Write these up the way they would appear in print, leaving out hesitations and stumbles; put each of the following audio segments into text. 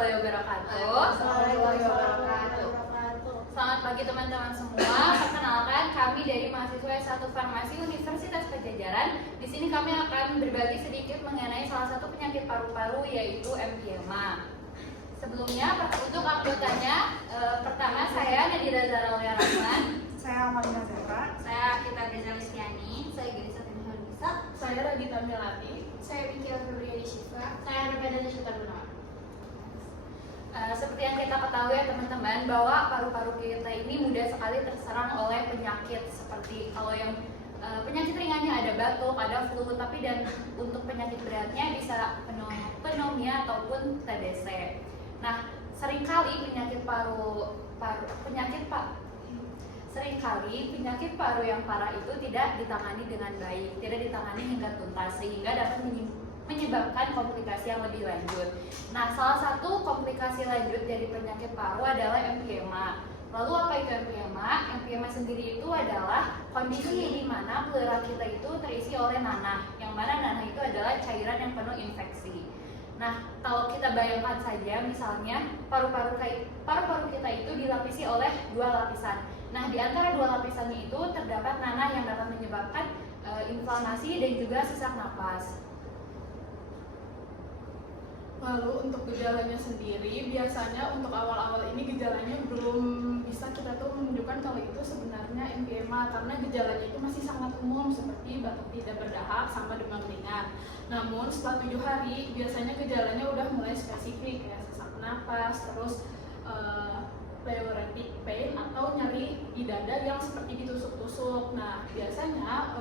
warahmatullahi wabarakatuh. Selamat pagi teman-teman semua. Perkenalkan, kami dari mahasiswa S1 Farmasi Universitas Padjadjaran. Di sini kami akan berbagi sedikit mengenai salah satu penyakit paru-paru yaitu emphysema. Sebelumnya, untuk anggotanya, pertama saya Nadira Zaralia Rahman. Saya Amalina Zahra. Saya Kita Reza Listiani. Saya Gedisa Tinhalisa. Saya Radita Melati. Saya Vicky Febriani Syifa. Saya Rebeda Syuta Gunawan. Seperti yang kita ketahui ya teman-teman, bahwa paru-paru kita ini mudah sekali terserang oleh penyakit seperti kalau yang penyakit ringannya ada batuk, ada flu, tapi dan untuk penyakit beratnya bisa pneumonia ataupun TBC. Nah, seringkali penyakit paru yang parah itu tidak ditangani dengan baik, tidak ditangani hingga tuntas sehingga dapat menyebabkan komplikasi yang lebih lanjut. Nah, salah satu komplikasi lanjut dari penyakit paru adalah emphysema. Lalu apa itu emphysema? Emphysema sendiri itu adalah kondisi di mana pleura kita itu terisi oleh nanah, yang mana nanah itu adalah cairan yang penuh infeksi. Nah, kalau kita bayangkan saja misalnya paru-paru kita itu dilapisi oleh dua lapisan. Nah, di antara dua lapisannya itu terdapat nanah yang dapat menyebabkan inflamasi dan juga sesak napas. Lalu untuk gejalanya sendiri, biasanya untuk awal-awal ini gejalanya belum bisa kita tuh menunjukkan kalau itu sebenarnya emphysema, karena gejalanya itu masih sangat umum seperti batuk tidak berdahak sama demam ringan. Namun setelah 7 hari biasanya gejalanya udah mulai spesifik ya, sesak napas, terus pleuritic pain atau nyeri di dada yang seperti ditusuk-tusuk. Nah, biasanya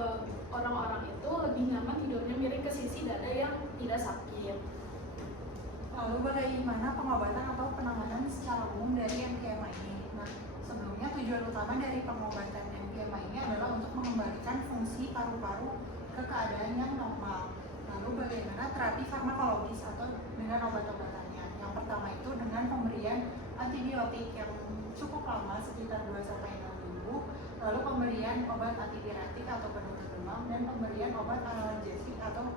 orang-orang itu lebih nyaman tidurnya miring ke sisi dada yang tidak sakit. Lalu bagaimana pengobatan atau penanganan secara umum dari emphysema ini? Nah, sebelumnya tujuan utama dari pengobatan emphysema ini adalah untuk mengembalikan fungsi paru-paru ke keadaan yang normal. Lalu bagaimana terapi farmakologis atau dengan obat-obatannya? Yang pertama itu dengan pemberian antibiotik yang cukup lama sekitar 2-6 minggu, lalu pemberian obat antipiretik atau penurun demam, dan pemberian obat analgesik atau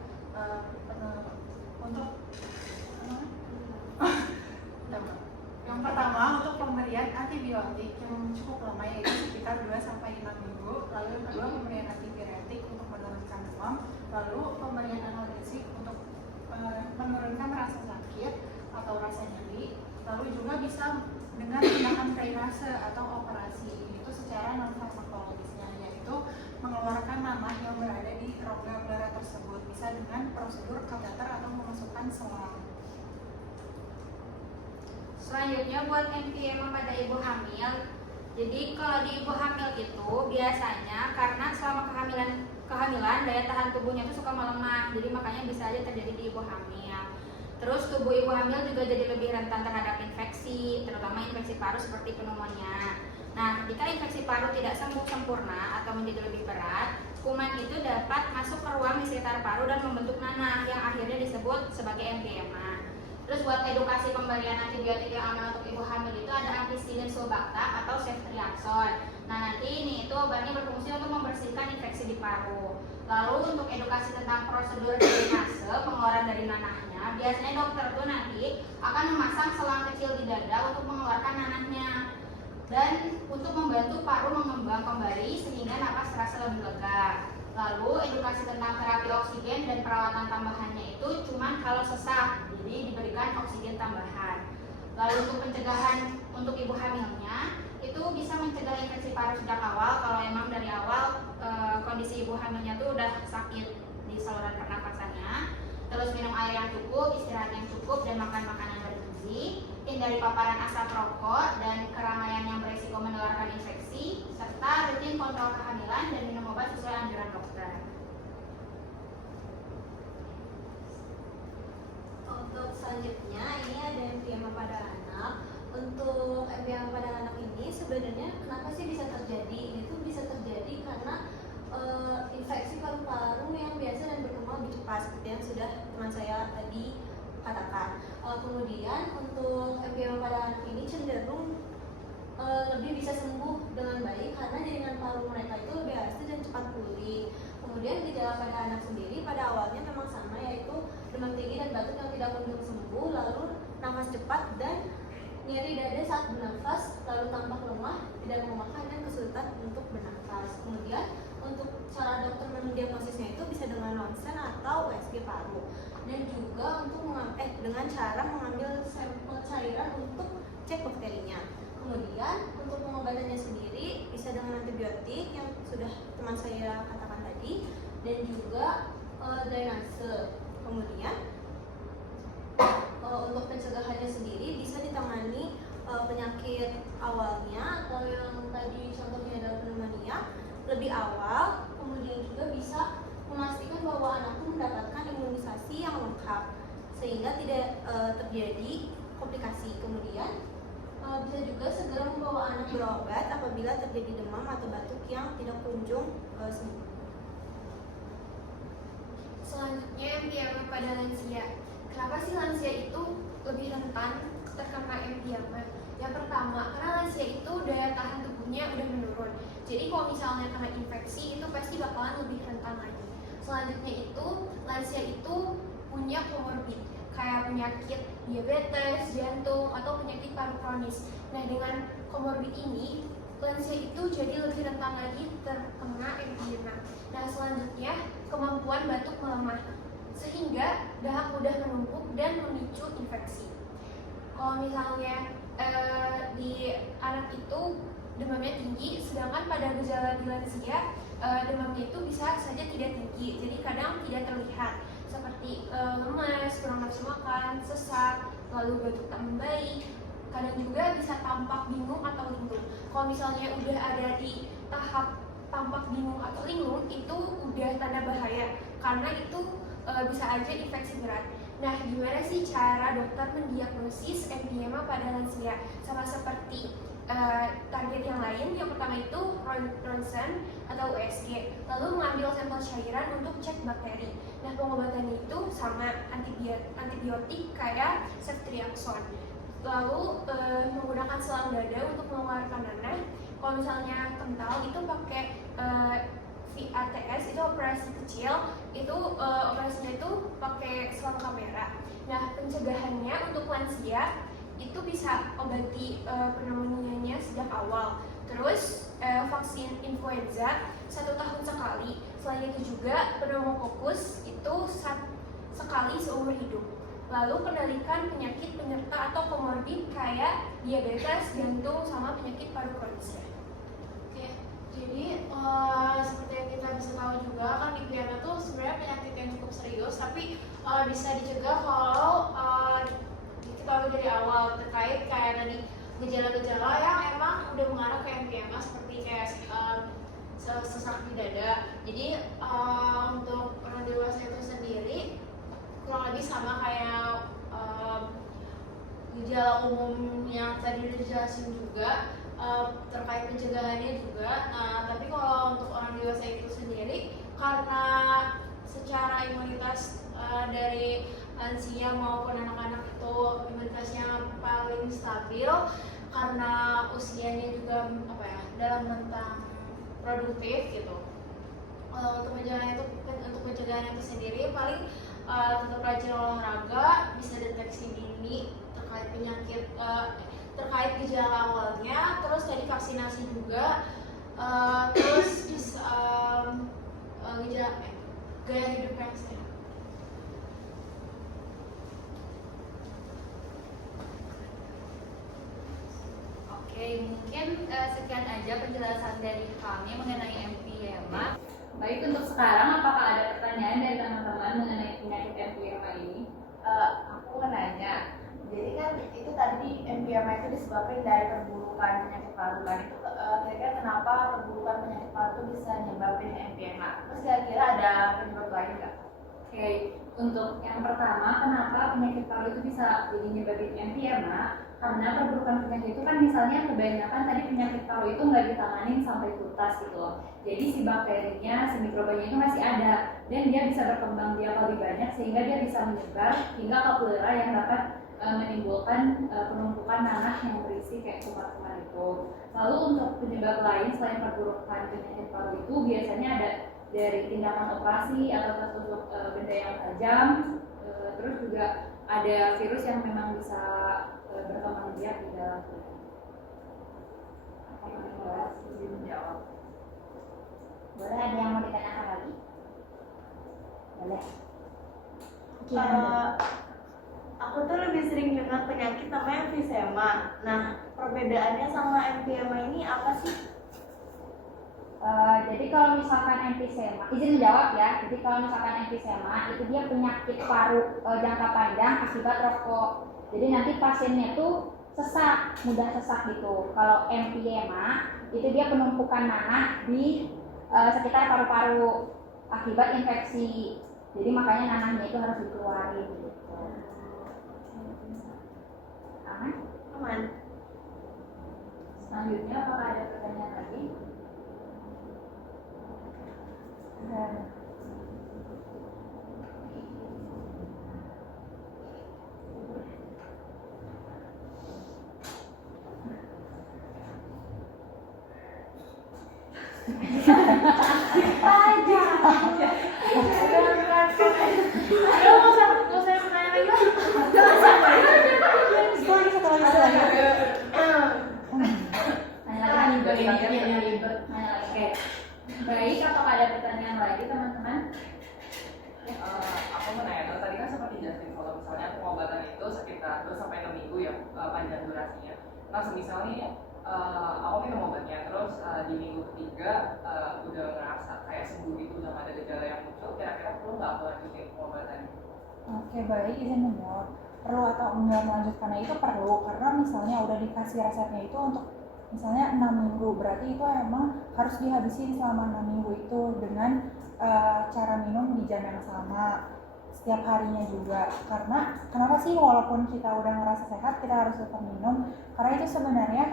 untuk yang pertama untuk pemberian antibiotik yang cukup lama yaitu sekitar 2-6 minggu, lalu yang kedua pemberian antipiretik untuk menurunkan demam, lalu pemberian analgesik untuk menurunkan rasa sakit atau rasa nyeri, lalu juga bisa dengan tindakan drainase atau operasi itu secara non farmakologisnya, yaitu mengeluarkan nanah yang berada di rongga pleura tersebut, bisa dengan prosedur kateter atau memasukkan selang. Selanjutnya buat emphysema pada ibu hamil. Jadi kalau di ibu hamil itu biasanya karena selama kehamilan daya tahan tubuhnya itu suka melemah. Jadi makanya bisa aja terjadi di ibu hamil. Terus tubuh ibu hamil juga jadi lebih rentan terhadap infeksi, terutama infeksi paru seperti pneumonia. Nah, jika infeksi paru tidak sembuh sempurna atau menjadi lebih berat, kuman itu dapat masuk ke ruang di sekitar paru dan membentuk nanah yang akhirnya disebut sebagai emphysema. Terus buat edukasi pemberian antibiotik yang aman untuk ibu hamil itu ada ampicillin sulbactam atau ceftriaxone. Nah, nanti ini itu obatnya berfungsi untuk membersihkan infeksi di paru. Lalu untuk edukasi tentang prosedur drainase, pengeluaran dari nanahnya, biasanya dokter tuh nanti akan memasang selang kecil di dada untuk mengeluarkan nanahnya dan untuk membantu paru mengembang kembali sehingga napas terasa lebih lega. Lalu edukasi tentang terapi oksigen dan perawatan tambahannya itu cuma kalau sesak, jadi diberikan oksigen tambahan. Lalu untuk pencegahan untuk ibu hamilnya itu bisa mencegah infeksi paru sejak awal kalau emang dari awal kondisi ibu hamilnya tuh udah sakit di saluran pernapasannya. Terus minum air yang cukup, istirahat yang cukup, dan makan makanan bergizi. Hindari paparan asap rokok dan keramaian yang berisiko menularkan infeksi, serta rutin kontrol kehamilan dan minum obat sesuai anjuran dokter. Untuk selanjutnya ini ada emphysema pada anak. Untuk emphysema pada anak ini sebenarnya kenapa sih bisa terjadi? Itu bisa terjadi karena infeksi paru-paru yang biasa dan berkembang lebih cepat seperti yang sudah teman saya tadi katakan. Kemudian untuk emphysema pada anak ini cenderung lebih bisa sembuh dengan baik karena jaringan paru mereka itu lebih elastis dan cepat pulih. Kemudian gejala pada anak sendiri pada awalnya memang sama, yaitu demam tinggi dan batuk yang tidak kunjung sembuh, lalu nafas cepat nyeri dada saat bernafas, lalu tampak lemah, tidak mau makan dan kesulitan untuk bernafas. Kemudian untuk cara dokter mendiagnosisnya itu bisa dengan ronsen atau USG paru, dan juga untuk dengan cara mengambil sampel cairan untuk cek bakterinya. Kemudian untuk pengobatannya sendiri bisa dengan antibiotik yang sudah teman saya katakan tadi, dan juga drainase. Kemudian untuk pencegahannya sendiri bisa ditangani penyakit awalnya atau yang tadi contohnya adalah pneumonia lebih awal. Kemudian juga bisa memastikan bahwa anak itu mendapatkan imunisasi yang lengkap sehingga tidak terjadi komplikasi. Kemudian bisa juga segera membawa anak berobat apabila terjadi demam atau batuk yang tidak kunjung sembuh. Selanjutnya empiema pada lansia. Kenapa sih lansia itu lebih rentan terkena empiema? Yang pertama, karena lansia itu daya tahan tubuhnya udah menurun. Jadi kalau misalnya kena infeksi itu pasti bakalan lebih rentan lagi. Selanjutnya itu lansia itu punya komorbid kayak penyakit diabetes, jantung, atau penyakit paru kronis. Nah, dengan komorbid ini lansia itu jadi lebih rentan lagi terkena empiema. Nah, selanjutnya kemampuan batuk melemah sehingga dahak mudah menumpuk dan memicu infeksi. Kalau misalnya di anak itu demamnya tinggi, sedangkan pada gejala di lansia demamnya itu bisa saja tidak tinggi, jadi kadang tidak terlihat seperti lemas, kurang nafsu makan, sesak, lalu batuk tak membaik. Kadang juga bisa tampak bingung atau linglung. Kalau misalnya udah ada di tahap tampak bingung atau linglung, itu udah tanda bahaya karena itu bisa aja infeksi berat. Nah, gimana sih cara dokter mendiagnosis empiema pada lansia? Sama seperti target yang lain, yang pertama itu ronsen atau USG, lalu mengambil sampel cairan untuk cek bakteri. Nah, pengobatannya itu sama antibiotik kayak ceftriaxone. Lalu menggunakan selang dada untuk mengeluarkan nanah. Kalau misalnya kental itu pakai VATS, itu operasi kecil, itu operasinya itu pakai selang kamera. Nah, pencegahannya untuk lansia itu bisa obati pneumonia-nya sejak awal. Terus vaksin influenza 1 tahun sekali. Selain itu juga pneumokokus itu sekali seumur hidup. Lalu penarikan penyakit penyerta atau komorbid kayak diabetes, jantung, sama penyakit paru kronis. Oke, jadi seperti yang kita bisa tahu juga kan empiema itu sebenarnya penyakit yang cukup serius, tapi bisa dicegah kalau kita tahu dari awal terkait kayak tadi gejala-gejala yang emang udah mengarah ke empiema seperti kayak sesak di dada. Jadi untuk orang dewasa itu sendiri kurang lebih sama kayak gejala umum yang tadi udah dijelasin juga, terkait pencegahannya juga. Nah, tapi kalau untuk orang dewasa itu sendiri, karena secara imunitas dari lansia maupun anak-anak itu imunitasnya paling stabil karena usianya juga dalam rentang produktif gitu. Untuk pencegahan itu sendiri paling tetap rajin olahraga, bisa deteksi dini terkait penyakit, terkait gejala awalnya, terus tadi vaksinasi juga, terus gaya hidup yang sehat. Oke, mungkin sekian aja penjelasan dari kami mengenai empiema. Baik, untuk sekarang apakah ada pertanyaan dari teman-teman mengenai penyakit empiema ini? Aku mau nanya, jadi kan itu tadi empiema itu disebabkan dari perburukan penyakit paru kan, itu kira-kira kenapa perburukan penyakit paru itu bisa nyebabin empiema? Terus kira-kira ada penyebab lain nggak? Oke, untuk yang pertama, kenapa penyakit paru itu bisa jadi nyebabin empiema? Karena perburukan penyakit itu kan misalnya kebanyakan tadi penyakit paru itu nggak ditanganin sampai tuntas gitu loh. Jadi si bakterinya, si mikrobanya itu masih ada dan dia bisa berkembang biak lebih banyak sehingga dia bisa menyebar hingga ke pleura yang dapat menimbulkan penumpukan nanah yang berisi kayak kuman-kuman itu. Lalu untuk penyebab lain selain perburukan penyakit paru itu biasanya ada dari tindakan operasi atau tertusuk benda yang tajam, terus juga ada virus yang memang bisa berkembang biak di dalam tubuh. Menjawab. Boleh, ada yang mau ditanyakan lagi? Boleh. Aku tuh lebih sering dengar penyakit namanya emfisema. Nah, perbedaannya sama emfyema ini apa sih? Jadi kalau misalkan emfisema, izin menjawab ya. Jadi kalau misalkan emfisema itu dia penyakit paru jangka panjang akibat rokok. Jadi nanti pasiennya tuh sesak, mudah sesak gitu. Kalau emfyema itu dia penumpukan nanah di sekitar paru-paru akibat infeksi. Jadi makanya nanahnya itu harus dikeluarin gitu. Aman? Aman. Selanjutnya apakah ada pertanyaan lagi? Oke. Baik, apakah ada pertanyaan lagi teman-teman? Aku mau nanya, tadi kan seperti Jasmine, kalau misalnya pengobatan itu sekitar 2 sampai 6 minggu ya panjang durasinya. Nah, semisal nih aku minum obatnya, terus di minggu ketiga udah ngerasa kayak sembuh gitu, udah gak ada gejala yang muncul, kira-kira perlu nggak aku lanjutin pengobatannya? Oke, baik, izin menjawab. Perlu atau enggak melanjutkannya itu perlu, karena misalnya udah dikasih resepnya itu untuk misalnya 6 minggu, berarti itu emang harus dihabisin selama 6 minggu itu dengan cara minum di jam yang sama setiap harinya juga. Karena kenapa sih walaupun kita udah ngerasa sehat kita harus tetap minum, karena itu sebenarnya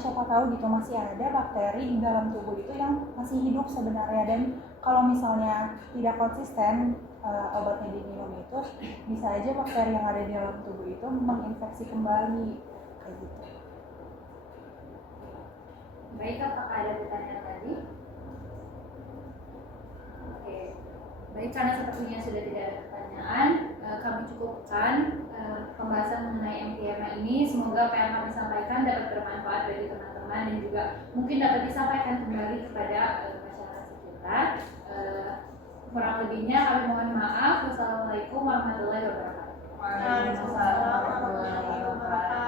siapa tahu gitu masih ada bakteri di dalam tubuh itu yang masih hidup sebenarnya, dan kalau misalnya tidak konsisten obatnya diminum itu bisa aja bakteri yang ada di dalam tubuh itu menginfeksi kembali kayak gitu. Baik, apakah ada pertanyaan lagi? Oke, baik, karena sepertinya sudah tidak ada pertanyaan, kami cukupkan pembahasan mengenai MTMA ini. Semoga apa yang kami sampaikan dapat bermanfaat bagi teman-teman dan juga mungkin dapat disampaikan kembali kepada masyarakat sekitar. Kurang lebihnya kami mohon maaf. Wassalamualaikum warahmatullahi wabarakatuh. Waalaikumsalam warahmatullahi wabarakatuh.